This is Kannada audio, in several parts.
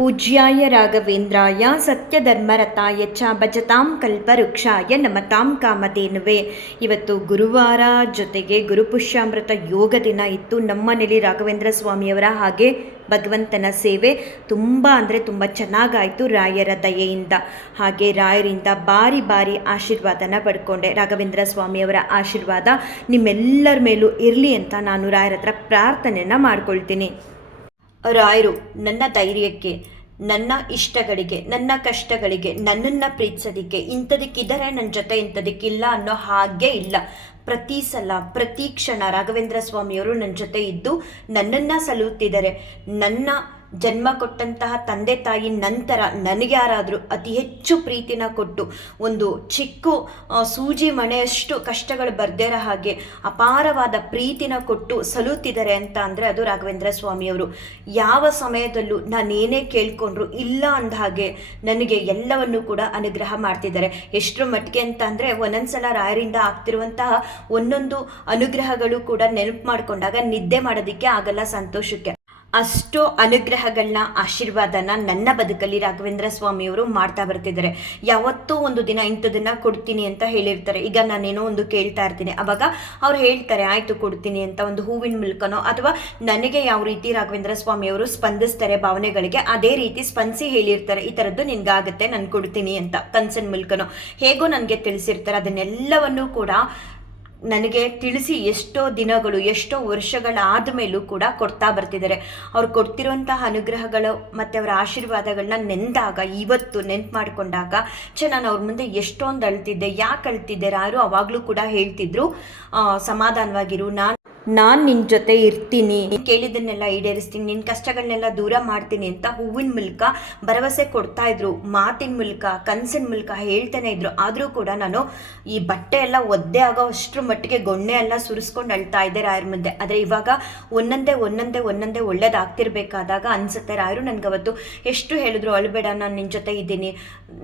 ಪೂಜ್ಯಾಯ ರಾಘವೇಂದ್ರಾಯ ಸತ್ಯಧರ್ಮರತಾಯ ಚ ಭಜತಾಂ ಕಲ್ಪವೃಕ್ಷಾಯ ನಮತಾಂ ಕಾಮಧೇನುವೆ. ಇವತ್ತು ಗುರುವಾರ, ಜೊತೆಗೆ ಗುರುಪುಷ್ಯಾಮೃತ ಯೋಗ ದಿನ ಇತ್ತು. ನಮ್ಮನೇಲಿ ರಾಘವೇಂದ್ರ ಸ್ವಾಮಿಯವರ ಹಾಗೆ ಭಗವಂತನ ಸೇವೆ ತುಂಬ ಚೆನ್ನಾಗಾಯಿತು ರಾಯರ ದಯೆಯಿಂದ. ಹಾಗೆ ರಾಯರಿಂದ ಬಾರಿ ಬಾರಿ ಆಶೀರ್ವಾದನ ಪಡ್ಕೊಂಡೆ. ರಾಘವೇಂದ್ರ ಸ್ವಾಮಿಯವರ ಆಶೀರ್ವಾದ ನಿಮ್ಮೆಲ್ಲರ ಮೇಲೂ ಇರಲಿ ಅಂತ ನಾನು ರಾಯರ ಹತ್ರ ಪ್ರಾರ್ಥನೆಯನ್ನು ಮಾಡ್ಕೊಳ್ತೀನಿ. ರಾಯರು ನನ್ನ ಧೈರ್ಯಕ್ಕೆ, ನನ್ನ ಇಷ್ಟಗಳಿಗೆ, ನನ್ನ ಕಷ್ಟಗಳಿಗೆ, ನನ್ನನ್ನು ಪ್ರೀತಿಸೋದಕ್ಕೆ, ಇಂಥದಕ್ಕಿದ್ದಾರೆ ನನ್ನ ಜೊತೆ, ಇಂಥದಕ್ಕಿಲ್ಲ ಅನ್ನೋ ಹಾಗೆ ಇಲ್ಲ. ಪ್ರತಿ ಸಲ ಪ್ರತಿ ಕ್ಷಣ ರಾಘವೇಂದ್ರ ಸ್ವಾಮಿಯವರು ನನ್ನ ಜೊತೆ ಇದ್ದು ನನ್ನನ್ನು ಸಲುತ್ತಿದ್ದಾರೆ. ನನ್ನ ಜನ್ಮ ಕೊಟ್ಟಂತಹ ತಂದೆ ತಾಯಿ ನಂತರ ನನಗೆ ಯಾರಾದರೂ ಅತಿ ಹೆಚ್ಚು ಪ್ರೀತಿನ ಕೊಟ್ಟು ಒಂದು ಚಿಕ್ಕ ಸೂಜಿ ಮಣೆಯಷ್ಟು ಕಷ್ಟಗಳು ಬರ್ದಿರೋ ಹಾಗೆ ಅಪಾರವಾದ ಪ್ರೀತಿನ ಕೊಟ್ಟು ಸಲುತ್ತಿದ್ದಾರೆ ಅಂತ ಅಂದರೆ ಅದು ರಾಘವೇಂದ್ರ ಸ್ವಾಮಿಯವರು. ಯಾವ ಸಮಯದಲ್ಲೂ ನಾನೇನೇ ಕೇಳ್ಕೊಂಡ್ರು ಇಲ್ಲ ಅಂದ ಹಾಗೆ ನನಗೆ ಎಲ್ಲವನ್ನೂ ಕೂಡ ಅನುಗ್ರಹ ಮಾಡ್ತಿದ್ದಾರೆ. ಎಷ್ಟರ ಮಟ್ಟಿಗೆ ಅಂತ ಅಂದರೆ ಒಂದೊಂದ್ಸಲ ರಾಯರಿಂದ ಆಗ್ತಿರುವಂತಹ ಒಂದೊಂದು ಅನುಗ್ರಹಗಳು ಕೂಡ ನೆನಪು ಮಾಡಿಕೊಂಡಾಗ ನಿದ್ದೆ ಮಾಡೋದಕ್ಕೆ ಆಗಲ್ಲ ಸಂತೋಷಕ್ಕೆ. ಅಷ್ಟೋ ಅನುಗ್ರಹಗಳನ್ನ, ಆಶೀರ್ವಾದನ ನನ್ನ ಬದುಕಲ್ಲಿ ರಾಘವೇಂದ್ರ ಸ್ವಾಮಿಯವರು ಮಾಡ್ತಾ ಬರ್ತಿದ್ದಾರೆ. ಯಾವತ್ತೋ ಒಂದು ದಿನ ಇಂಥದನ್ನ ಕೊಡ್ತೀನಿ ಅಂತ ಹೇಳಿರ್ತಾರೆ. ಈಗ ನಾನೇನೋ ಒಂದು ಕೇಳ್ತಾ ಇರ್ತೀನಿ, ಅವಾಗ ಅವ್ರು ಹೇಳ್ತಾರೆ ಆಯಿತು ಕೊಡ್ತೀನಿ ಅಂತ. ಒಂದು ಹೂವಿನ ಮೂಲಕನೋ ಅಥವಾ ನನಗೆ ಯಾವ ರೀತಿ ರಾಘವೇಂದ್ರ ಸ್ವಾಮಿಯವರು ಸ್ಪಂದಿಸ್ತಾರೆ ಭಾವನೆಗಳಿಗೆ, ಅದೇ ರೀತಿ ಸ್ಪಂದಿಸಿ ಹೇಳಿರ್ತಾರೆ ಈ ಥರದ್ದು ನಿನ್ಗಾಗುತ್ತೆ ನಾನು ಕೊಡ್ತೀನಿ ಅಂತ. ಕನ್ಸನ್ ಮೂಲಕನೋ ಹೇಗೋ ನನಗೆ ತಿಳಿಸಿರ್ತಾರೆ. ಅದನ್ನೆಲ್ಲವನ್ನೂ ಕೂಡ ನನಗೆ ತಿಳಿಸಿ ಎಷ್ಟೋ ದಿನಗಳು, ಎಷ್ಟೋ ವರ್ಷಗಳಾದ ಮೇಲೂ ಕೂಡ ಕೊಡ್ತಾ ಬರ್ತಿದ್ದಾರೆ. ಅವ್ರು ಕೊಡ್ತಿರುವಂತಹ ಅನುಗ್ರಹಗಳು ಮತ್ತು ಅವರ ಆಶೀರ್ವಾದಗಳನ್ನ ನೆನೆದಾಗ, ಇವತ್ತು ನೆನ್ಪು ಮಾಡಿಕೊಂಡಾಗ ನಾನು ಅವ್ರ ಮುಂದೆ ಎಷ್ಟೊಂದು ಅಳ್ತಿದ್ದೆ. ಯಾಕೆ ಅಳ್ತಿದ್ದೆ? ಯಾರು ಅವಾಗಲೂ ಕೂಡ ಹೇಳ್ತಿದ್ರು ಸಮಾಧಾನವಾಗಿರು, ನಾನು ನಿನ್ನ ಜೊತೆ ಇರ್ತೀನಿ, ಕೇಳಿದ್ದನ್ನೆಲ್ಲ ಈಡೇರಿಸ್ತೀನಿ, ನಿನ್ನ ಕಷ್ಟಗಳನ್ನೆಲ್ಲ ದೂರ ಮಾಡ್ತೀನಿ ಅಂತ ಹೂವಿನ ಮೂಲಕ ಭರವಸೆ ಕೊಡ್ತಾ ಇದ್ರು. ಮಾತಿನ ಮೂಲಕ, ಕನಸಿನ ಮೂಲಕ ಹೇಳ್ತಾನೆ ಇದ್ರು. ಆದರೂ ಕೂಡ ನಾನು ಈ ಬಟ್ಟೆ ಎಲ್ಲ ಒದ್ದೆ ಆಗೋ ಅಷ್ಟರ ಮಟ್ಟಿಗೆ ಗೊಣ್ಣೆ ಎಲ್ಲ ಸುರಿಸ್ಕೊಂಡು ಅಳ್ತಾ ಇದ್ದೆ ರಾಯರ ಮುಂದೆ. ಆದರೆ ಇವಾಗ ಒಂದೊಂದೇ ಒಳ್ಳೇದಾಗ್ತಿರ್ಬೇಕಾದಾಗ ಅನ್ಸುತ್ತೆ ರಾಯರು ನನಗವತ್ತು ಎಷ್ಟು ಹೇಳಿದ್ರು ಅಳಬೇಡ, ನಾನು ನಿನ್ನ ಜೊತೆ ಇದ್ದೀನಿ,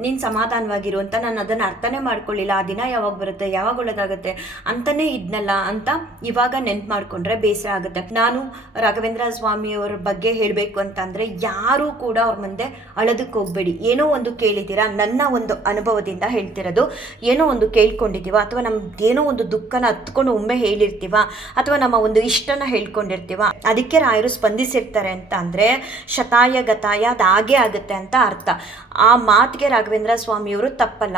ನೀನು ಸಮಾಧಾನವಾಗಿರು ಅಂತ. ನಾನು ಅದನ್ನು ಅರ್ಥನೇ ಮಾಡ್ಕೊಳ್ಳಿಲ್ಲ. ಆ ದಿನ ಯಾವಾಗ ಬರುತ್ತೆ, ಯಾವಾಗ ಒಳ್ಳೇದಾಗುತ್ತೆ ಅಂತಲೇ ಇದ್ನಲ್ಲ ಅಂತ ಇವಾಗ ನೆನ್ಪು ಮಾಡ್ಕೊಂಡ್ರೆ ಬೇಸರ ಆಗುತ್ತೆ. ನಾನು ರಾಘವೇಂದ್ರ ಸ್ವಾಮಿಯವರ ಬಗ್ಗೆ ಹೇಳಬೇಕು ಅಂತಂದರೆ ಯಾರೂ ಕೂಡ ಅವ್ರ ಮುಂದೆ ಅಳೋದಕ್ಕೆ ಹೋಗ್ಬೇಡಿ. ಏನೋ ಒಂದು ಕೇಳಿದ್ದೀರಾ, ನನ್ನ ಒಂದು ಅನುಭವದಿಂದ ಹೇಳ್ತಿರೋದು. ಏನೋ ಒಂದು ಕೇಳ್ಕೊಂಡಿದ್ದೀವ ಅಥವಾ ನಮ್ದೇನೋ ಒಂದು ದುಃಖನ ಹತ್ಕೊಂಡು ಒಮ್ಮೆ ಹೇಳಿರ್ತೀವ ಅಥವಾ ನಮ್ಮ ಒಂದು ಇಷ್ಟನ ಹೇಳ್ಕೊಂಡಿರ್ತೀವ, ಅದಕ್ಕೆ ರಾಯರು ಸ್ಪಂದಿಸಿರ್ತಾರೆ ಅಂತ ಅಂದರೆ ಶತಾಯ ಗತಾಯ ಅದು ಹಾಗೇ ಆಗುತ್ತೆ ಅಂತ ಅರ್ಥ. ಆ ಮಾತಿಗೆ ರಾಘವೇಂದ್ರ ಸ್ವಾಮಿಯವರು ತಪ್ಪಲ್ಲ.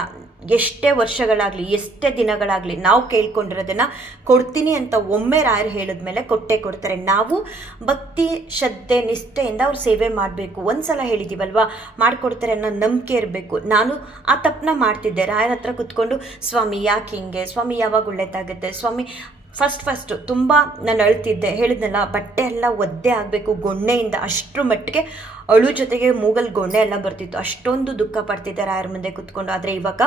ಎಷ್ಟೇ ವರ್ಷಗಳಾಗಲಿ, ಎಷ್ಟೇ ದಿನಗಳಾಗಲಿ ನಾವು ಕೇಳ್ಕೊಂಡಿರೋದನ್ನು ಕೊಡ್ತೀನಿ ಅಂತ ಒಮ್ಮೆ ರಾಯರು ಹೇಳಿದ್ಮೇಲೆ ಕೊಟ್ಟೇ ಕೊಡ್ತಾರೆ. ನಾವು ಭಕ್ತಿ, ಶ್ರದ್ಧೆ, ನಿಷ್ಠೆಯಿಂದ ಅವ್ರು ಸೇವೆ ಮಾಡಬೇಕು. ಒಂದು ಸಲ ಹೇಳಿದ್ದೀವಲ್ವಾ, ಮಾಡಿಕೊಡ್ತಾರೆ ಅನ್ನೋ ನಂಬಿಕೆ ಇರಬೇಕು. ನಾನು ಆ ತಪ್ಪನ್ನ ಮಾಡ್ತಿದ್ದೆ. ರಾಯರ ಹತ್ರ ಕುತ್ಕೊಂಡು ಸ್ವಾಮಿ ಯಾಕೆ ಹಿಂಗೆ, ಸ್ವಾಮಿ ಯಾವಾಗ ಒಳ್ಳೇದಾಗುತ್ತೆ, ಸ್ವಾಮಿ ಫಸ್ಟು ತುಂಬ ನಾನು ಅಳ್ತಿದ್ದೆ. ಹೇಳಿದ್ನಲ್ಲ, ಬಟ್ಟೆ ಎಲ್ಲ ಒದ್ದೆ ಆಗಬೇಕು ಗೊಣ್ಣೆಯಿಂದ, ಅಷ್ಟರ ಮಟ್ಟಿಗೆ ಅಳು ಜೊತೆಗೆ ಮೂಗಲ್ ಗೊಣ್ಣೆ ಎಲ್ಲ ಬರ್ತಿತ್ತು. ಅಷ್ಟೊಂದು ದುಃಖ ಪಡ್ತಿದ್ದೆ ರಾಯರ ಮುಂದೆ ಕುತ್ಕೊಂಡು. ಆದರೆ ಇವಾಗ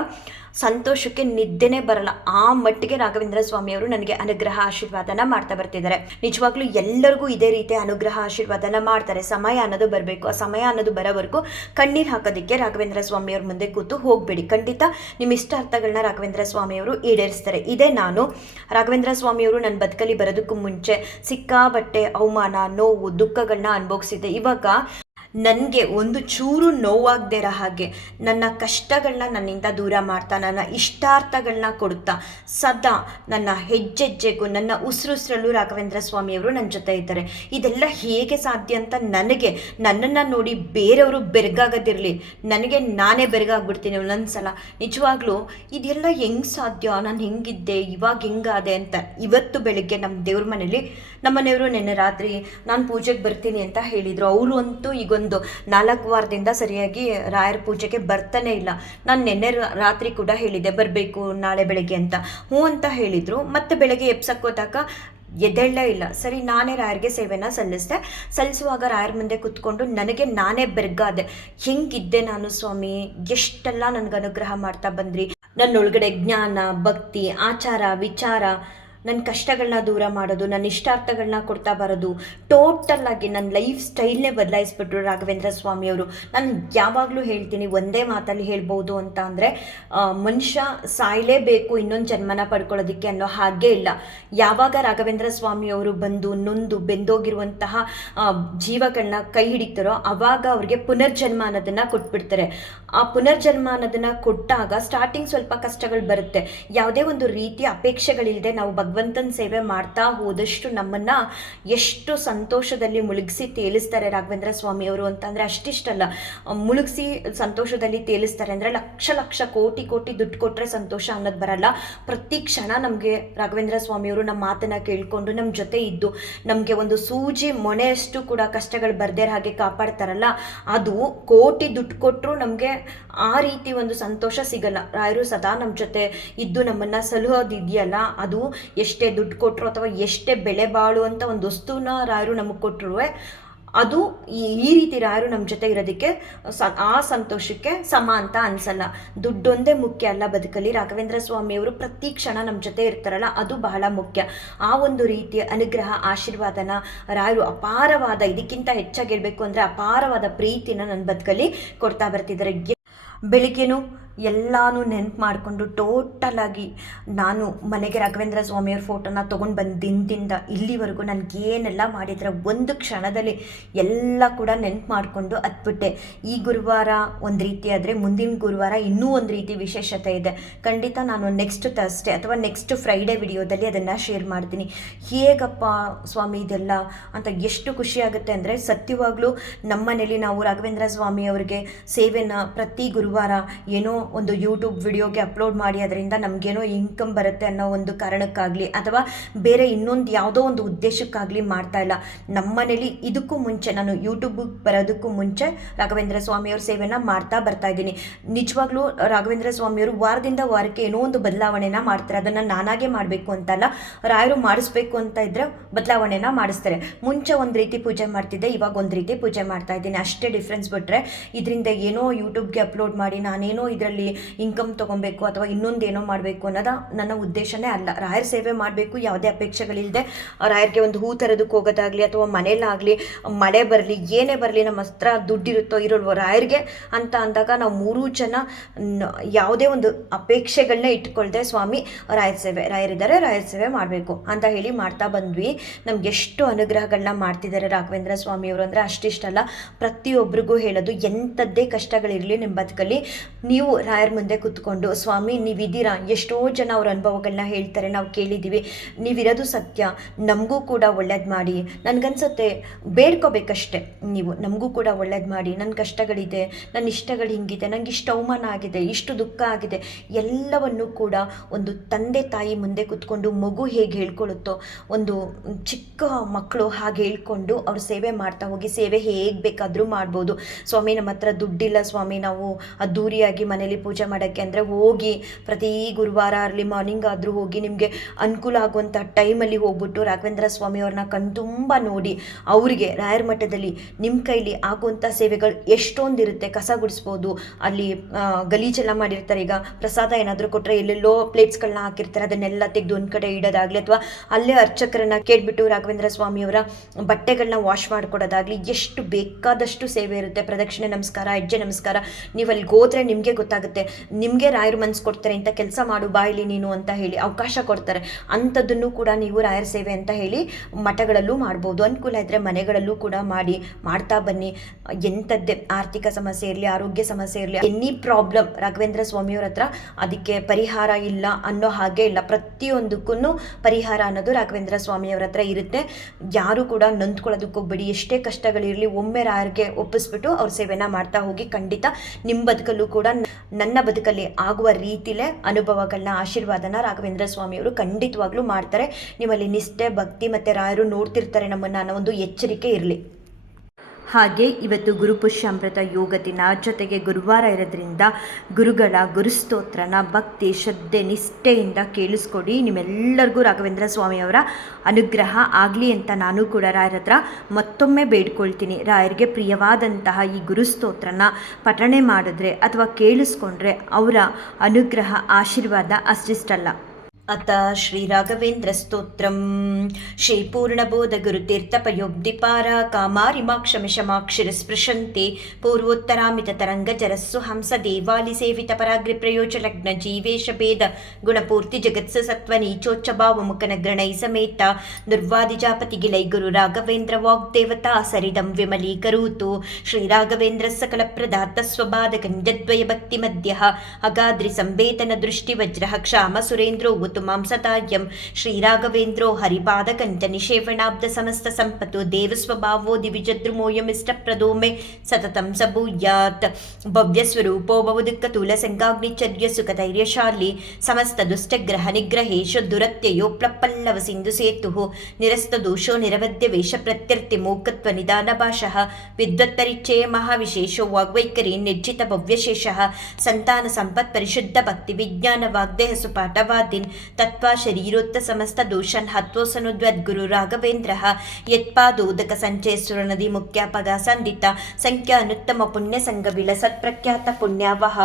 ಸಂತೋಷಕ್ಕೆ ನಿದ್ದೆನೇ ಬರಲ್ಲ. ಆ ಮಟ್ಟಿಗೆ ರಾಘವೇಂದ್ರ ಸ್ವಾಮಿಯವರು ನನಗೆ ಅನುಗ್ರಹ ಆಶೀರ್ವಾದನ ಮಾಡ್ತಾ ಬರ್ತಿದ್ದಾರೆ. ನಿಜವಾಗ್ಲೂ ಎಲ್ಲರಿಗೂ ಇದೇ ರೀತಿ ಅನುಗ್ರಹ ಆಶೀರ್ವಾದನ ಮಾಡ್ತಾರೆ. ಸಮಯ ಅನ್ನೋದು ಬರಬೇಕು. ಆ ಸಮಯ ಅನ್ನೋದು ಬರೋವರೆಗೂ ಕಣ್ಣೀರು ಹಾಕೋದಕ್ಕೆ ರಾಘವೇಂದ್ರ ಸ್ವಾಮಿಯವ್ರ ಮುಂದೆ ಕೂತು ಹೋಗಬೇಡಿ. ಖಂಡಿತ ನಿಮ್ಮ ಇಷ್ಟ ಅರ್ಥಗಳನ್ನ ರಾಘವೇಂದ್ರ ಸ್ವಾಮಿಯವರು ಈಡೇರಿಸ್ತಾರೆ. ಇದೇ ನಾನು ರಾಘವೇಂದ್ರ ಸ್ವಾಮಿಯವರು ನನ್ನ ಬದುಕಲ್ಲಿ ಬರೋದಕ್ಕೂ ಮುಂಚೆ ಸಿಕ್ಕಾಬಟ್ಟೆ ಅವಮಾನ, ನೋವು, ದುಃಖಗಳನ್ನ ಅನುಭವಿಸಿದ್ದೆ. ಇವಾಗ ನನಗೆ ಒಂದು ಚೂರು ನೋವಾಗದೇ ಇರೋ ಹಾಗೆ ನನ್ನ ಕಷ್ಟಗಳನ್ನ ನನ್ನಿಂದ ದೂರ ಮಾಡ್ತಾ, ನನ್ನ ಇಷ್ಟಾರ್ಥಗಳನ್ನ ಕೊಡುತ್ತಾ, ಸದಾ ನನ್ನ ಹೆಜ್ಜೆಜ್ಜೆಗೂ ನನ್ನ ಉಸಿರುಸಿರಲ್ಲೂ ರಾಘವೇಂದ್ರ ಸ್ವಾಮಿಯವರು ನನ್ನ ಜೊತೆ ಇದ್ದಾರೆ. ಇದೆಲ್ಲ ಹೇಗೆ ಸಾಧ್ಯ ಅಂತ ನನಗೆ, ನನ್ನನ್ನು ನೋಡಿ ಬೇರೆಯವರು ಬೆರಗಾಗದಿರಲಿ, ನನಗೆ ನಾನೇ ಬೆರಗಾಗ್ಬಿಡ್ತೀನಿ ಒಂದೊಂದು ಸಲ. ನಿಜವಾಗ್ಲೂ ಇದೆಲ್ಲ ಹೆಂಗೆ ಸಾಧ್ಯ, ನಾನು ಹೆಂಗಿದ್ದೆ, ಇವಾಗ ಹೆಂಗಾದೆ ಅಂತ. ಇವತ್ತು ಬೆಳಿಗ್ಗೆ ನಮ್ಮ ದೇವ್ರ ಮನೇಲಿ ನಮ್ಮನೆಯವರು ನಿನ್ನೆ ರಾತ್ರಿ ನಾನು ಪೂಜೆಗೆ ಬರ್ತೀನಿ ಅಂತ ಹೇಳಿದರು. ಅವರು ಅಂತೂ ಈಗೊಂದು 4 ವಾರದಿಂದ ಸರಿಯಾಗಿ ರಾಯರ ಪೂಜೆಗೆ ಬರ್ತಾನೆ ಇಲ್ಲ. ನಾನು ನಿನ್ನೆ ರಾತ್ರಿ ಕೂಡ ಹೇಳಿದ್ದೆ ಬರಬೇಕು ನಾಳೆ ಬೆಳಗ್ಗೆ ಅಂತ. ಹ್ಞೂ ಅಂತ ಹೇಳಿದರು. ಮತ್ತೆ ಬೆಳಗ್ಗೆ ಎಬ್ಸಕ್ಕೋದಾಗ ಎದ್ದೇಳಲೇ ಇಲ್ಲ. ಸರಿ, ನಾನೇ ರಾಯರಿಗೆ ಸೇವೆನ ಸಲ್ಲಿಸುವಾಗ ರಾಯರ ಮುಂದೆ ಕೂತ್ಕೊಂಡು ನನಗೆ ನಾನೇ ಬೆರಗಾದೆ. ಹೆಂಗಿದ್ದೆ ನಾನು ಸ್ವಾಮಿ, ಎಷ್ಟೆಲ್ಲ ನನಗೆ ಅನುಗ್ರಹ ಮಾಡ್ತಾ ಬಂದ್ರಿ. ನನ್ನೊಳಗಡೆ ಜ್ಞಾನ, ಭಕ್ತಿ, ಆಚಾರ, ವಿಚಾರ ನನ್ನ ಕಷ್ಟಗಳನ್ನ ದೂರ ಮಾಡೋದು, ನನ್ನ ಇಷ್ಟಾರ್ಥಗಳನ್ನ ಕೊಡ್ತಾ ಬರೋದು, ಟೋಟಲ್ ಆಗಿ ನನ್ನ ಲೈಫ್ ಸ್ಟೈಲ್ನೇ ಬದಲಾಯಿಸ್ಬಿಟ್ರು ರಾಘವೇಂದ್ರ ಸ್ವಾಮಿಯವರು. ನಾನು ಯಾವಾಗಲೂ ಹೇಳ್ತೀನಿ, ಒಂದೇ ಮಾತಲ್ಲಿ ಹೇಳ್ಬೋದು ಅಂತ ಅಂದರೆ, ಮನುಷ್ಯ ಸಾಯಲೇಬೇಕು ಇನ್ನೊಂದು ಜನ್ಮನ ಪಡ್ಕೊಳ್ಳೋದಕ್ಕೆ ಅನ್ನೋ ಹಾಗೆ ಇಲ್ಲ. ಯಾವಾಗ ರಾಘವೇಂದ್ರ ಸ್ವಾಮಿಯವರು ಬಂದು ನೊಂದು ಬೆಂದೋಗಿರುವಂತಹ ಜೀವಗಳನ್ನ ಕೈ ಹಿಡಿತಾರೋ ಆವಾಗ ಅವ್ರಿಗೆ ಪುನರ್ಜನ್ಮ ಅನ್ನೋದನ್ನು ಕೊಟ್ಬಿಡ್ತಾರೆ. ಆ ಪುನರ್ಜನ್ಮ ಅನ್ನೋದನ್ನು ಕೊಟ್ಟಾಗ ಸ್ಟಾರ್ಟಿಂಗ್ ಸ್ವಲ್ಪ ಕಷ್ಟಗಳು ಬರುತ್ತೆ. ಯಾವುದೇ ಒಂದು ರೀತಿಯ ಅಪೇಕ್ಷೆಗಳಿಲ್ಲದೆ ನಾವು ಭಗವಂತನ ಸೇವೆ ಮಾಡ್ತಾ ಹೋದಷ್ಟು ನಮ್ಮನ್ನು ಎಷ್ಟು ಸಂತೋಷದಲ್ಲಿ ಮುಳುಗಿಸಿ ತೇಲಿಸ್ತಾರೆ ರಾಘವೇಂದ್ರ ಸ್ವಾಮಿಯವರು ಅಂತಂದರೆ ಅಷ್ಟಿಷ್ಟಲ್ಲ. ಮುಳುಗಿಸಿ ಸಂತೋಷದಲ್ಲಿ ತೇಲಿಸ್ತಾರೆ ಅಂದರೆ ಲಕ್ಷ ಲಕ್ಷ ಕೋಟಿ ಕೋಟಿ ದುಡ್ಡು ಕೊಟ್ಟರೆ ಸಂತೋಷ ಅನ್ನೋದು ಬರಲ್ಲ. ಪ್ರತಿ ಕ್ಷಣ ನಮಗೆ ರಾಘವೇಂದ್ರ ಸ್ವಾಮಿಯವರು ನಮ್ಮ ಮಾತನ್ನು ಕೇಳಿಕೊಂಡು ನಮ್ಮ ಜೊತೆ ಇದ್ದು ನಮಗೆ ಒಂದು ಸೂಜಿ ಮೊನೆಯಷ್ಟು ಕೂಡ ಕಷ್ಟಗಳು ಬರ್ದೇ ಹಾಗೆ ಕಾಪಾಡ್ತಾರಲ್ಲ, ಅದು ಕೋಟಿ ದುಡ್ಡು ಕೊಟ್ಟರು ನಮಗೆ ಆ ರೀತಿ ಒಂದು ಸಂತೋಷ ಸಿಗಲ್ಲ. ರಾಯರು ಸದಾ ನಮ್ಮ ಜೊತೆ ಇದ್ದು ನಮ್ಮನ್ನು ಸಲುಹೋದಿದೆಯಲ್ಲ, ಅದು ಎಷ್ಟೇ ದುಡ್ಡು ಕೊಟ್ಟರು ಅಥವಾ ಎಷ್ಟೇ ಬೆಲೆ ಬಾಳುವಂಥ ಒಂದು ವಸ್ತುನ ರಾಯರು ನಮಗೆ ಕೊಟ್ಟರು, ಅದು ಈ ರೀತಿ ರಾಯರು ನಮ್ಮ ಜೊತೆ ಇರೋದಕ್ಕೆ ಆ ಸಂತೋಷಕ್ಕೆ ಸಮ ಅಂತ ಅನಿಸಲ್ಲ. ದುಡ್ಡೊಂದೇ ಮುಖ್ಯ ಅಲ್ಲ ಬದುಕಲ್ಲಿ. ರಾಘವೇಂದ್ರ ಸ್ವಾಮಿಯವರು ಪ್ರತಿ ಕ್ಷಣ ನಮ್ಮ ಜೊತೆ ಇರ್ತಾರಲ್ಲ, ಅದು ಬಹಳ ಮುಖ್ಯ. ಆ ಒಂದು ರೀತಿಯ ಅನುಗ್ರಹ ಆಶೀರ್ವಾದನ ರಾಯರು ಅಪಾರವಾದ, ಇದಕ್ಕಿಂತ ಹೆಚ್ಚಾಗಿ ಹೇಳಬೇಕು ಅಂದರೆ ಅಪಾರವಾದ ಪ್ರೀತಿನ ನನ್ನ ಬದುಕಲ್ಲಿ ಕೊಡ್ತಾ ಬರ್ತಿದ್ದಾರೆ. ಬೆಳಿಗ್ಗೆನೂ ಎಲ್ಲನೂ ನೆನಪು ಮಾಡಿಕೊಂಡು ಟೋಟಲಾಗಿ ನಾನು ಮನೆಗೆ ರಾಘವೇಂದ್ರ ಸ್ವಾಮಿಯವ್ರ ಫೋಟೋನ ತೊಗೊಂಡು ಬಂದು ದಿನದಿಂದ ಇಲ್ಲಿವರೆಗೂ ನನಗೇನೆಲ್ಲ ಮಾಡಿದರೆ ಒಂದು ಕ್ಷಣದಲ್ಲಿ ಎಲ್ಲ ಕೂಡ ನೆನಪು ಮಾಡಿಕೊಂಡು ಹತ್ಬಿಟ್ಟೆ. ಈ ಗುರುವಾರ ಒಂದು ರೀತಿ ಆದರೆ ಮುಂದಿನ ಗುರುವಾರ ಇನ್ನೂ ಒಂದು ರೀತಿ ವಿಶೇಷತೆ ಇದೆ. ಖಂಡಿತ ನಾನು ನೆಕ್ಸ್ಟ್ ಥರ್ಸ್ಡೇ ಅಥವಾ ನೆಕ್ಸ್ಟ್ ಫ್ರೈಡೇ ವಿಡಿಯೋದಲ್ಲಿ ಅದನ್ನು ಶೇರ್ ಮಾಡ್ತೀನಿ. ಹೇಗಪ್ಪ ಸ್ವಾಮಿ ಇದೆಲ್ಲ ಅಂತ ಎಷ್ಟು ಖುಷಿಯಾಗುತ್ತೆ ಅಂದರೆ, ಸತ್ಯವಾಗ್ಲೂ ನಮ್ಮ ಮನೇಲಿ ನಾವು ರಾಘವೇಂದ್ರ ಸ್ವಾಮಿಯವ್ರಿಗೆ ಸೇವೆನ ಪ್ರತಿ ಗುರುವಾರ ಏನೋ ಒಂದು ಯೂಟ್ಯೂಬ್ ವಿಡಿಯೋಗೆ ಅಪ್ಲೋಡ್ ಮಾಡಿ ಅದರಿಂದ ನಮಗೇನೋ ಇನ್ಕಮ್ ಬರುತ್ತೆ ಅನ್ನೋ ಒಂದು ಕಾರಣಕ್ಕಾಗಲಿ ಅಥವಾ ಬೇರೆ ಇನ್ನೊಂದು ಯಾವುದೋ ಒಂದು ಉದ್ದೇಶಕ್ಕಾಗಲಿ ಮಾಡ್ತಾ ಇಲ್ಲ. ನಮ್ಮ ಮನೇಲಿ ಇದಕ್ಕೂ ಮುಂಚೆ, ನಾನು ಯೂಟ್ಯೂಬಿಗೆ ಬರೋದಕ್ಕೂ ಮುಂಚೆ ರಾಘವೇಂದ್ರ ಸ್ವಾಮಿಯವ್ರ ಸೇವೆನ ಮಾಡ್ತಾ ಬರ್ತಾ ಇದ್ದೀನಿ. ನಿಜವಾಗ್ಲೂ ರಾಘವೇಂದ್ರ ಸ್ವಾಮಿಯವರು ವಾರದಿಂದ ವಾರಕ್ಕೆ ಏನೋ ಒಂದು ಬದಲಾವಣೆನ ಮಾಡ್ತಾರೆ. ಅದನ್ನು ನಾನಾಗೆ ಮಾಡಬೇಕು ಅಂತಲ್ಲ, ರಾಯರು ಮಾಡಿಸ್ಬೇಕು ಅಂತ ಇದ್ದರೆ ಬದಲಾವಣೆನ ಮಾಡಿಸ್ತಾರೆ. ಮುಂಚೆ ಒಂದು ರೀತಿ ಪೂಜೆ ಮಾಡ್ತಿದ್ದೆ, ಇವಾಗ ಒಂದು ರೀತಿ ಪೂಜೆ ಮಾಡ್ತಾ ಇದ್ದೀನಿ, ಅಷ್ಟೇ ಡಿಫ್ರೆನ್ಸ್. ಬಿಟ್ಟರೆ ಇದರಿಂದ ಏನೋ ಯೂಟ್ಯೂಬ್ಗೆ ಅಪ್ಲೋಡ್ ಮಾಡಿ ನಾನೇನೋ ಇದರಲ್ಲಿ ಇನ್ಕಮ್ ತೊಗೊಬೇಕು ಅಥವಾ ಇನ್ನೊಂದೇನೋ ಮಾಡಬೇಕು ಅನ್ನೋದು ನನ್ನ ಉದ್ದೇಶನೇ ಅಲ್ಲ. ರಾಯರ ಸೇವೆ ಮಾಡಬೇಕು, ಯಾವುದೇ ಅಪೇಕ್ಷೆಗಳಿಲ್ಲದೆ ರಾಯರಿಗೆ ಒಂದು ಹೂ ತರೋದಕ್ಕೆ ಹೋಗೋದಾಗಲಿ ಅಥವಾ ಮನೇಲಾಗಲಿ, ಮಳೆ ಬರಲಿ ಏನೇ ಬರಲಿ, ನಮ್ಮ ಹತ್ರ ದುಡ್ಡಿರುತ್ತೋ ಇರೋಲ್ವೋ ರಾಯರಿಗೆ ಅಂತ ಅಂದಾಗ ನಾವು ಮೂರೂ ಜನ ಯಾವುದೇ ಒಂದು ಅಪೇಕ್ಷೆಗಳನ್ನ ಇಟ್ಕೊಳ್ದೆ ಸ್ವಾಮಿ ರಾಯರಿದ್ದಾರೆ, ರಾಯರ ಸೇವೆ ಮಾಡಬೇಕು ಅಂತ ಹೇಳಿ ಮಾಡ್ತಾ ಬಂದ್ವಿ. ನಮ್ಗೆ ಎಷ್ಟು ಅನುಗ್ರಹಗಳನ್ನ ಮಾಡ್ತಿದ್ದಾರೆ ರಾಘವೇಂದ್ರ ಸ್ವಾಮಿಯವರು ಅಂದರೆ ಅಷ್ಟಿಷ್ಟಲ್ಲ. ಪ್ರತಿಯೊಬ್ಬರಿಗೂ ಹೇಳೋದು, ಎಂಥದ್ದೇ ಕಷ್ಟಗಳಿರಲಿ ನಿಮ್ಮ ಬದುಕಲ್ಲಿ, ನೀವು ರಾಯರ ಮುಂದೆ ಕೂತ್ಕೊಂಡು ಸ್ವಾಮಿ ನೀವಿದ್ದೀರಾ, ಎಷ್ಟೋ ಜನ ಅವ್ರ ಅನುಭವಗಳನ್ನ ಹೇಳ್ತಾರೆ, ನಾವು ಕೇಳಿದ್ದೀವಿ, ನೀವಿರೋದು ಸತ್ಯ, ನಮಗೂ ಕೂಡ ಒಳ್ಳೇದು ಮಾಡಿ. ನನಗನ್ಸುತ್ತೆ ಬೇಡ್ಕೋಬೇಕಷ್ಟೆ, ನೀವು ನಮಗೂ ಕೂಡ ಒಳ್ಳೇದು ಮಾಡಿ, ನನ್ನ ಕಷ್ಟಗಳಿದೆ, ನನ್ನ ಇಷ್ಟಗಳು ಹಿಂಗಿದೆ, ನನಗೆ ಇಷ್ಟು ಅವಮಾನ ಆಗಿದೆ, ಇಷ್ಟು ದುಃಖ ಆಗಿದೆ, ಎಲ್ಲವನ್ನೂ ಕೂಡ ಒಂದು ತಂದೆ ತಾಯಿ ಮುಂದೆ ಕೂತ್ಕೊಂಡು ಮಗು ಹೇಗೆ ಹೇಳ್ಕೊಳ್ಳುತ್ತೋ, ಒಂದು ಚಿಕ್ಕ ಮಕ್ಕಳು ಹಾಗೆ ಹೇಳ್ಕೊಂಡು ಅವ್ರ ಸೇವೆ ಮಾಡ್ತಾ ಹೋಗಿ. ಸೇವೆ ಹೇಗೆ ಬೇಕಾದರೂ ಮಾಡ್ಬೋದು. ಸ್ವಾಮಿ ನಮ್ಮ ಹತ್ರ ದುಡ್ಡಿಲ್ಲ ಸ್ವಾಮಿ, ನಾವು ಅದ್ದೂರಿಯಾಗಿ ಮನೇಲಿ ಪೂಜೆ ಮಾಡೋಕ್ಕೆ ಅಂದರೆ ಹೋಗಿ ಪ್ರತಿ ಗುರುವಾರ ಅರ್ಲಿ ಮಾರ್ನಿಂಗ್ ಆದರೂ ಹೋಗಿ ನಿಮಗೆ ಅನುಕೂಲ ಆಗುವಂಥ ಟೈಮಲ್ಲಿ ಹೋಗ್ಬಿಟ್ಟು ರಾಘವೇಂದ್ರ ಸ್ವಾಮಿಯವ್ರನ್ನ ಕಣ್ತುಂಬ ನೋಡಿ ಅವರಿಗೆ ರಾಯರ ಮಠದಲ್ಲಿ ನಿಮ್ಮ ಕೈಲಿ ಆಗುವಂಥ ಸೇವೆಗಳು ಎಷ್ಟೊಂದಿರುತ್ತೆ. ಕಸ ಗುಡಿಸ್ಬೋದು, ಅಲ್ಲಿ ಗಲೀಜೆಲ್ಲ ಮಾಡಿರ್ತಾರೆ. ಈಗ ಪ್ರಸಾದ ಏನಾದರೂ ಕೊಟ್ಟರೆ ಎಲ್ಲೆಲ್ಲೋ ಪ್ಲೇಟ್ಸ್ಗಳನ್ನ ಹಾಕಿರ್ತಾರೆ, ಅದನ್ನೆಲ್ಲ ತೆಗೆದು ಒಂದು ಕಡೆ ಇಡೋದಾಗಲಿ ಅಥವಾ ಅಲ್ಲೇ ಅರ್ಚಕರನ್ನು ಕೇಳಿಬಿಟ್ಟು ರಾಘವೇಂದ್ರ ಸ್ವಾಮಿಯವರ ಬಟ್ಟೆಗಳನ್ನ ವಾಶ್ ಮಾಡಿಕೊಡೋದಾಗಲಿ, ಎಷ್ಟು ಬೇಕಾದಷ್ಟು ಸೇವೆ ಇರುತ್ತೆ. ಪ್ರದಕ್ಷಿಣೆ ನಮಸ್ಕಾರ, ಹೆಜ್ಜೆ ನಮಸ್ಕಾರ, ನೀವು ಅಲ್ಲಿಗೆ ಹೋದರೆ ನಿಮಗೆ ಗೊತ್ತಾಗುತ್ತೆ. ನಿಮಗೆ ರಾಯರು ಮನಸ್ಸು ಕೊಡ್ತಾರೆ, ಇಂಥ ಕೆಲಸ ಮಾಡು ಬಾಯಿಲಿ ನೀನು ಅಂತ ಹೇಳಿ ಅವಕಾಶ ಕೊಡ್ತಾರೆ. ಅಂಥದ್ದನ್ನು ಕೂಡ ನೀವು ರಾಯರ ಸೇವೆ ಅಂತ ಹೇಳಿ ಮಠಗಳಲ್ಲೂ ಮಾಡ್ಬೋದು. ಅನುಕೂಲ ಇದ್ದರೆ ಮನೆಗಳಲ್ಲೂ ಕೂಡ ಮಾಡ್ತಾ ಬನ್ನಿ. ಎಂಥದ್ದೇ ಆರ್ಥಿಕ ಸಮಸ್ಯೆ ಇರಲಿ, ಆರೋಗ್ಯ ಸಮಸ್ಯೆ ಇರಲಿ, ಎನಿ ಪ್ರಾಬ್ಲಮ್ ರಾಘವೇಂದ್ರ ಸ್ವಾಮಿಯವ್ರ ಹತ್ರ ಅದಕ್ಕೆ ಪರಿಹಾರ ಇಲ್ಲ ಅನ್ನೋ ಹಾಗೆ ಇಲ್ಲ. ಪ್ರತಿಯೊಂದಕ್ಕೂ ಪರಿಹಾರ ಅನ್ನೋದು ರಾಘವೇಂದ್ರ ಸ್ವಾಮಿಯವ್ರ ಹತ್ರ ಇರುತ್ತೆ. ಯಾರು ಕೂಡ ನೊಂದ್ಕೊಳ್ಳೋದಕ್ಕೆ ಹೋಗ್ಬೇಡಿ. ಎಷ್ಟೇ ಕಷ್ಟಗಳಿರಲಿ ಒಮ್ಮೆ ರಾಯರಿಗೆ ಒಪ್ಪಿಸ್ಬಿಟ್ಟು ಅವ್ರ ಸೇವೆನ ಮಾಡ್ತಾ ಹೋಗಿ. ಖಂಡಿತ ನಿಮ್ಮ ಬದುಕಲ್ಲೂ ಕೂಡ ನನ್ನ ಬದುಕಲ್ಲಿ ಆಗುವ ರೀತಿಲೇ ಅನುಭವಗಳನ್ನ, ಆಶೀರ್ವಾದನ ರಾಘವೇಂದ್ರ ಸ್ವಾಮಿಯವರು ಖಂಡಿತವಾಗ್ಲೂ ಮಾಡ್ತಾರೆ. ನಿಮ್ಮಲ್ಲಿ ನಿಷ್ಠೆ, ಭಕ್ತಿ ಮತ್ತು ರಾಯರು ನೋಡ್ತಿರ್ತಾರೆ ನಮ್ಮನ್ನು ಅನ್ನೋ ಒಂದು ಎಚ್ಚರಿಕೆ ಇರಲಿ. ಹಾಗೆ ಇವತ್ತು ಗುರುಪುಷ್ಯಾಮೃತ ಯೋಗ ದಿನ, ಜೊತೆಗೆ ಗುರುವಾರ ಇರೋದ್ರಿಂದ ಗುರುಗಳ ಗುರುಸ್ತೋತ್ರನ ಭಕ್ತಿ, ಶ್ರದ್ಧೆ, ನಿಷ್ಠೆಯಿಂದ ಕೇಳಿಸ್ಕೊಡಿ. ನಿಮ್ಮೆಲ್ಲರಿಗೂ ರಾಘವೇಂದ್ರ ಸ್ವಾಮಿಯವರ ಅನುಗ್ರಹ ಆಗಲಿ ಅಂತ ನಾನು ಕೂಡ ರಾಯರ ಹತ್ರ ಮತ್ತೊಮ್ಮೆ ಬೇಡ್ಕೊಳ್ತೀನಿ. ರಾಯರಿಗೆ ಪ್ರಿಯವಾದಂತಹ ಈ ಗುರುಸ್ತೋತ್ರನ ಪಠಣೆ ಮಾಡಿದ್ರೆ ಅಥವಾ ಕೇಳಿಸ್ಕೊಂಡ್ರೆ ಅವರ ಅನುಗ್ರಹ, ಆಶೀರ್ವಾದ ಅಷ್ಟಿಷ್ಟಲ್ಲ, ಅಥ ಶ್ರೀರಾಘವೇಂದ್ರಸ್ತೋತ್ರಂ ಶ್ರೀಪೂರ್ಣಬೋಧಗುರುತೀರ್ಥಪಯೋಬ್ಧಿಪಾರ ಕಾಮಾರಿಮಾಕ್ಷಮಿಷಮಾಕ್ಷಿರಸ್ಪೃಶಂತೆ ಪೂರ್ವೋತ್ತರಾಮಿತತರಂಗಜರಸ್ಸು ಹಂಸದೇವಾಲಿಸೇವಿತಪರಾಗ್ರಿಪ್ರಯೋಜಲಗ್ನ ಗುಣಪೂರ್ತಿ ಜಗತ್ಸು ಸತ್ವನೀಚೋಚ್ಚಭಾವಮುಖನಗ್ರಣೈ ಸಮೇತ ದುರ್ವಾದಿಜಾಪತಿಗಿಲೈ ಗುರು ರಾಘವೇಂದ್ರ ವಾಗ್ದೇವತಾ ಸರಿದಂ ವಿಮಲೀಕರೋತು ಶ್ರೀರಾಘವೇಂದ್ರ ಸಕಲಪ್ರದಾತ ಸ್ವಬಾಧಕಂಜದ್ವಯ ಭಕ್ತಿಮಧ್ಯ ಅಗಾದ್ರಿ ಸಂವೇತನ ದೃಷ್ಟಿವಜ್ರಃ ಕ್ಷಾಮ ಸುರೇಂದ್ರೋ ಮಾಂ ಸತಾಯಂ ಶ್ರೀರಾಘವೇಂದ್ರೋ ಹರಿಪಾದಕಂಚ ನಿಷೇವಣಾಬ್ಧ ಸಮಸ್ತ ಸಂಪತ್ತು ದೇವಸ್ವಭಾವೋ ದಿವಿಜದ್ರುಮೋಯಮಿಷ್ಟಪ್ರದೋ ಮೇ ಸತತಂ ಸಭೂಯಾತ್ ಭವ್ಯಸ್ವರೂಪೋ ಭವದುಃಖತೂಲ ಸಂಗಾಗ್ನಿಚರ್ಯ ಸುಖಧೈರ್ಯಶಾಲಿ ಸಮಸ್ತ ದುಷ್ಟಗ್ರಹ ನಿಗ್ರಹೇಶು ದುರತ್ಯಯೋ ಪ್ರಪಲ್ಲವ ಸಿಂಧು ಸೇತು ನಿರಸ್ತದೋಷೋ ನಿರವಧ್ಯ ವೇಷ ಪ್ರತ್ಯರ್ಥಿ ಮೋಕತ್ವ ನಿಧಾನ ಭಾಷಃ ವಿದ್ವತ್ಪರಿಚಯ ಮಹಾವಿಶೇಷೋ ವಾಗ್ವೈಖರಿ ನಿರ್ಜಿತ ಭವ್ಯಶೇಷಃ ಸಂತಾನ ಸಂಪತ್ ಪರಿಶುದ್ಧ ಭಕ್ತಿ ವಿಜ್ಞಾನ ವಾಗ್ದೇಹ ಸುಪಾಠವಾದಿನ್ ತತ್ವ ಶರೀರೋತ್ತ ಸಮಸ್ತ ದೋಷನ್ ಹತ್ವೋಸನುದ್ವದ್ಗುರು ರಾಘವೇಂದ್ರ ಯತ್ಪಾದೋದಕ ಸಂಚೇಶ್ವರ ನದಿ ಮುಖ್ಯಾಪಗ ಸಂದಿತ ಸಂಖ್ಯಾನುತ್ತಮ ಪುಣ್ಯ ಸಂಗವಿಳ ಸತ್ಪ್ರಖ್ಯಾತ ಪುಣ್ಯಾವಹ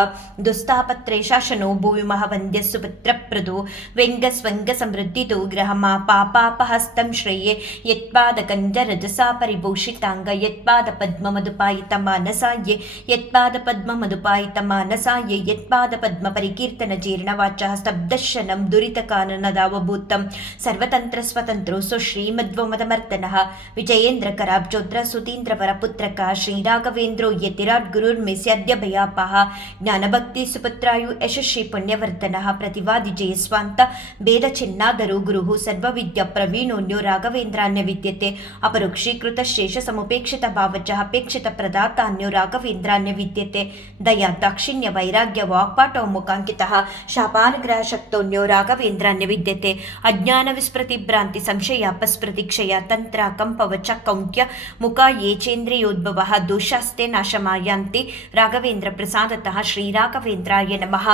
ದುಸ್ತಾಪತ್ರೇ ಶಾಸನೋ ಭೂವಿ ಮಹವಂದ್ಯ ಸುಪುತ್ರಪ್ರದೋ ವ್ಯಂಗ ಸ್ವಂಗ ಸಮೃದ್ಧಿದೋ ಗ್ರಹಮ ಪಾಪಾಪಹಸ್ತಂ ಶ್ರೇಯೇ ಯತ್ಪಾದ ಕಂಜ ರಜಸಾ ಪರಿಭೂಷಿತಾಂಗ ಯತ್ಪಾದ ಪದ್ಮ ಮಧುಪಾಯಿತ ಮಾನಸಾಯೇ ಯತ್ಪಾದ ಪದ್ಮ ಮಧುಪಾಯಿತ ಮಾನಸಾಯೇ ಯತ್ಪಾದ ಪದ್ಮ ಪರಿಕೀರ್ತನ ಜೀರ್ಣವಾಚ ಸ್ತಬ್ಧಶನಂ ದುರಿತಕಾನನದಾವಭೂತಂ ಸರ್ವತಂತ್ರ ಸ್ವತಂತ್ರೋ ಶ್ರೀಮಧ್ವಮದಮರ್ದನಃ ವಿಜಯೇಂದ್ರ ಕರಾಬ್ಜೋತ್ರ ಸುತೀಂದ್ರ ವರಪುತ್ರಕ ಶ್ರೀರಾಘವೇಂದ್ರೋ ಯತಿರಾಟ್ ಗುರುರ್ಮೆಸ್ಯಾದ್ಯ ಭಯಾಪಹ ಜ್ಞಾನಭಕ್ತಿ ಸುಪುತ್ರಾಯು ಯಶಸ್ವಿ ಪುಣ್ಯವರ್ಧನಃ ಪ್ರತಿವಾದಿ ಜಯಸ್ವಾಂತ ಭೇದ ಚಿನ್ನಾದರೂ ಗುರುಃ ಸರ್ವವಿದ್ಯಾ ಪ್ರವೀಣೋನ್ಯೋ ರಾಘವೇಂದ್ರಾನ್ಯ ವಿದ್ಯತೆ ಅಪರೋಕ್ಷೀಕೃತ ಶೇಷ ಸಮುಪೇಕ್ಷಿತ ಭಾವಚ ಅಪೇಕ್ಷಿತ ಪ್ರದಾತಾನ್ಯೋ ರಾಘವೇಂದ್ರಾನ್ಯ ವಿದ್ಯತೆ ದಯಾ ದಾಕ್ಷಿಣ್ಯ ವೈರಾಗ್ಯ ವಾಕ್ಪಾಟೋ ಮುಖಾಂಕಿತಃ ಶಾಪಾನುಗ್ರಹ ಶಕ್ತೋನ್ಯೋ ರಾಘವೇಂದ್ರಾನ್ಯ ವಿದ್ಯತೆ ಅಜ್ಞಾನ ವಿಸ್ಮೃತಿ ಭ್ರಾಂತಿ ಸಂಶಯಾಪಸ್ಮೃತಿ ಕ್ಷಯ ತಂತ್ರ ಕಂಪವಚ ಕೌಂಟ್ಯ ಮುಖ ಯೇಚೇಂದ್ರಿಯೋದ್ಭವ ದೋಷಾಸ್ತೆ ನಾಶಮಾಯಾಂತೆ ರಾಘವೇಂದ್ರ ಪ್ರಸಾದತಃ ಶ್ರೀರಾಘವೇಂದ್ರಾಯ ನಮಃ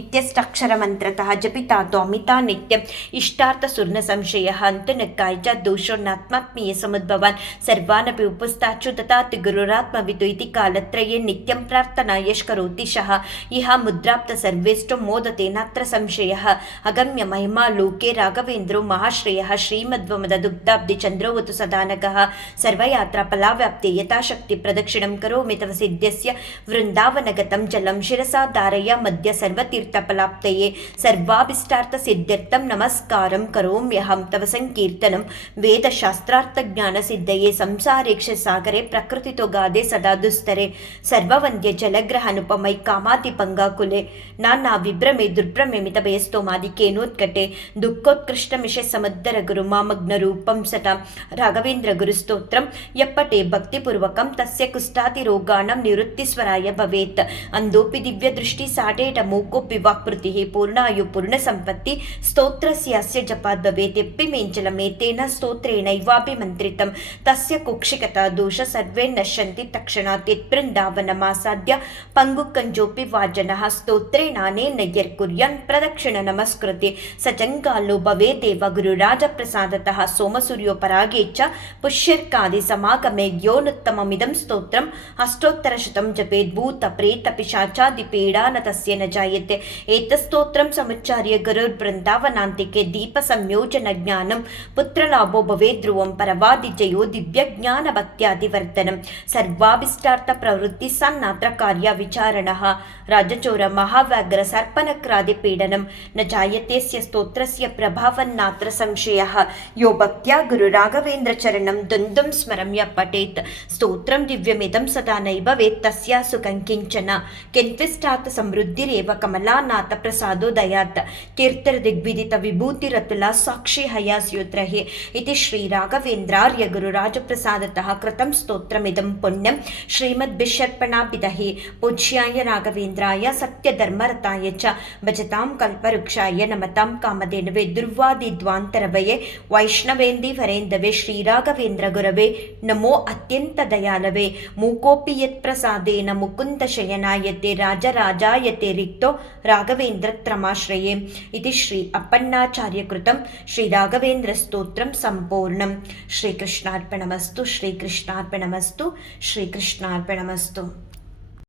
ಇತ್ಯಷ್ಟಾಕ್ಷರ ಮಂತ್ರತಃ ಜಪಿತಾ ದ್ವಾಮಿತಾ ನಿತ್ಯಂ ಇಷ್ಟಾರ್ಥ ಸುರ್ಣ ಸಂಶಯ ಅಂತನಕ್ಕಾಯ ಚ ದೋಷೋನ್ನಾತ್ಮಾತ್ಮೀಯ ಸಮುದ್ಭವಾನ್ ಸರ್ವಾನಪಿ ಉಪಸ್ಥಾಚು ತಥಾತಿ ಗುರುರಾತ್ಮವಿದು ಇತಿ ಕಾಲತ್ರಯೇ ನಿತ್ಯಂ ಪ್ರಾರ್ಥನಾ ಯಶ್ಕರೋತಿ ಶಃ ಇಹ ಮುದ್ರಾಪ್ತ ಸರ್ವೇಷ್ಟೋ ಮೋದತೆ ನಾತ್ರ ಸಂಶಯ ಅಗಮ್ಯ ಮಹಿಮಾ ಲೋಕೆ ರಾಘವೇಂದ್ರೋ ಮಹಾಶ್ರೇಯ ಶ್ರೀಮಧ್ವಮದ ದುಗ್ಧಾಬ್ಧಿ ಚಂದ್ರೋವತು ಸದಾನಗಃ ಸರ್ವಯಾತ್ರಾ ಫಲಾವ್ಯಾಪ್ತಿ ಯಥಾಶಕ್ತಿ ಪ್ರದಕ್ಷಿಣಂ ಕರೋಮಿ ತವ ಸಿದ್ಧಸ್ಯ ವೃಂದಾವನಗತಂ ಜಲಂ ಶಿರಸಾ ಧಾರಯ ಮಧ್ಯ ಸರ್ವತೀರ್ಥ ಫಲಾಪ್ತಯೇ ಸರ್ವಾಭಿಷ್ಟಾರ್ಥ ಸಿದ್ಧ್ಯರ್ಥಂ ನಮಸ್ಕಾರಂ ಕರೋಮ್ಯಹಂ ತವ ಸಂಕೀರ್ತನಂ ವೇದಶಾಸ್ತ್ರಾರ್ಥ ಜ್ಞಾನ ಸಿದ್ಧಯೇ ಸಂಸಾರೇಕ್ಷ ಸಾಗರೆ ಪ್ರಕೃತಿತೋ ಗಾದೆ ಸದಾ ದುಸ್ತರೆ ಸರ್ವವಂದ್ಯ ಜಲಗ್ರಹ ಅನುಪಮೈ ಕಾಮಾತಿ ಪಂಗಾಕುಲೆ ನಾನಾ ವಿಭ್ರಮೆ ದುರ್ಭ್ರಮೆ ಮಿತ ಬಯಸ್ತೋಮಾದಿಕೇನೋತ್ಕಟೆ ದುಃಖೋತ್ಕೃಷ್ಟ ಮಿಷ ಸಮುದ್ದರ ಗುರು ಮಾಮಗ್ನ ರೂಪಂ ಸತ ರಾಘವೇಂದ್ರ ಗುರು ಸ್ತೋತ್ರಂ ಯಪ್ಪಟೆ ಭಕ್ತಿಪೂರ್ವಕಂ ತಸ್ಯ ಕುಷ್ಠಾತಿ ರೋಗಾಣಂ ನಿವೃತ್ತಿಸ್ವರಾಯ ಭವೇತ್ ಅಂದೋಪಿ ದಿವ್ಯ ದೃಷ್ಟಿ ಸಾಡೇಟ ಮೂಕೋಪಿ ವಾಕ್ಪೃತಿ ಪೂರ್ಣಾಯು ಪೂರ್ಣ ಸಂಪತ್ತಿ ಸ್ತೋತ್ರಸ್ಯಾಸ್ಯ ಜಪಾದ್ ಭವೇತ್ ಎಪ್ಪಿ ಮೇಂಚಲಮೇತೇನ ಸ್ತೋತ್ರೇಣೈವಾಭಿಮಂತ್ರಿತಂ ತಸ್ಯ ಕುಕ್ಷಿಕತಾ ದೋಷ ಸರ್ವೇ ನಶ್ಯಂತಿ ತಕ್ಷಣಾತ್ ಯತ್ಬೃಂದಾವನಮಾಸಾದ್ಯ ಪಂಗುಕಂಜೋಪಿ ವಾಜನಃ ಸ್ತೋತ್ರೇಣಾನೇ ನಯ್ಯರ್ಕುರ್ಯಾನ್ ಪ್ರದಕ್ಷಿಣ ನಮಸ್ಕೃತಿ ಸಚಂಗಾಲೋ ಭವೇ ದೇವ ಗುರುರಾಜ ಪ್ರಸಾದತಃ ಸೋಮಸೂರ್ಯೋಪರಾಗೇ ಚ ಪುಷ್ಯರ್ಕಾದಿ ಸಮಾಗಮೆ ಯೋನುತ್ತಮಮಿದಂ ಸ್ತೋತ್ರಂ ಅಷ್ಟೋತ್ತರಶತಂ ಜಪೇದ್ ಭೂತ ಪ್ರೇತ ಪಿಶಾಚಾದಿ ಪೀಡಾ ನ ತಸ್ಯ ನ ಜಾಯತೆ ಏತಸ್ತೋತ್ರಂ ಸಮುಚ್ಚಾರ್ಯ ಗುರುರ್ಬೃಂದಾವನಾಂತಿಕೆ ದೀಪ ಸಂಯೋಜನ ಜ್ಞಾನಂ ಪುತ್ರಲಾಭೋ ಭವೇ ಧ್ರುವಂ ಪರವಾದಿ ಜಯೋ ದಿವ್ಯ ಜ್ಞಾನ ಭಕ್ತ್ಯಾದಿವರ್ಧನಂ ಸರ್ವಾಭಿಷ್ಟಾರ್ಥ ಪ್ರವೃತ್ತಿ ಸನ್ನಾತ್ರ ಕಾರ್ಯ ವಿಚಾರಣಃ ರಾಜಚೋರ ಮಹಾವ್ಯಾಘ್ರ ಸರ್ಪನಕ್ರಾದಿ ಪೀಡನಂ ನ ಜಾಯತೆಸ್ಯ ಸ್ತೋತ್ರಸ್ಯ ಪ್ರಭಾವನ್ನಾತ್ರ ಸಂಶಯಃ ಯೋ ಭಕ್ತ್ಯಾ ಗುರು ರಾಘವೇಂದ್ರ ಚರಣಂ ದ್ವಂದ್ವಂ ಸ್ಮರಂ ಯ ಪಠೇತ್ ಸ್ತೋತ್ರಂ ದಿವ್ಯಮಿದಂ ಸದಾ ನೈವ ವೇತ್ ತಸ್ಯಾ ಸುಖಂ ಕಿಂಚನ ಕೆನ್ವಿಷ್ಟಾತ್ ಸಮೃದ್ಧಿರೇವ ಕಮಲಾನಾಥ ಪ್ರಸಾದೋ ದಯಾತ್ ಕೀರ್ತರ ದಿಗ್ವಿದಿತ ವಿಭೂತಿರತುಲ ಸಾಕ್ಷಿ ಹಯಾಸ್ಯೋತ್ರಹಿ ಇತಿ ಶ್ರೀ ರಾಘವೇಂದ್ರಾರ್ಯ ಗುರು ರಾಜಪ್ರಸಾದತಃ ಕೃತಂ ಸ್ತೋತ್ರಮಿದಂ ಪುಣ್ಯಂ ಶ್ರೀಮದ್ಭಿಷರ್ಪಣಾಭಿದಹಿ ಪೂಜ್ಯಾಯ ರಾಘವೇಂದ್ರಾಯ ಸತ್ಯಧರ್ಮರತಾಯ ಚ ಭಜತಾಂ ಕಲ್ಪವೃಕ್ಷಾಯ ನಮತಾಂ ಕಾಮಧೇನವೇ ದುರ್ವಾದಿದ್ವಾಂತರವಯೇ ವೈಷ್ಣವೇಂದಿ ವರೇಂದವೇ ಶ್ರೀರಾಘವೇಂದ್ರ ಗುರವೇ ನಮೋ ಅತ್ಯಂತ ದಯಾಲವೇ ಮೂಕೋಪಿ ಯತ್ ಪ್ರಸಾದೇನ ಮುಕುಂದ ಶಯನಾಯತೆ ರಾಜರಾಜಾಯತೆ ರಿಕ್ತೋ ರಾಘವೇಂದ್ರ ತ್ರಮಾಶ್ರಯೇ ಇತಿ ಶ್ರೀ ಅಪ್ಪಣ್ಣಾಚಾರ್ಯ ಕೃತಂ ಶ್ರೀ ರಾಘವೇಂದ್ರ ಸ್ತೋತ್ರಂ ಸಂಪೂರ್ಣಂ. ಶ್ರೀಕೃಷ್ಣಾರ್ಪಣಮಸ್ತು ಶ್ರೀಕೃಷ್ಣಾರ್ಪಣಮಸ್ತು ಶ್ರೀಕೃಷ್ಣಾರ್ಪಣಮಸ್ತು.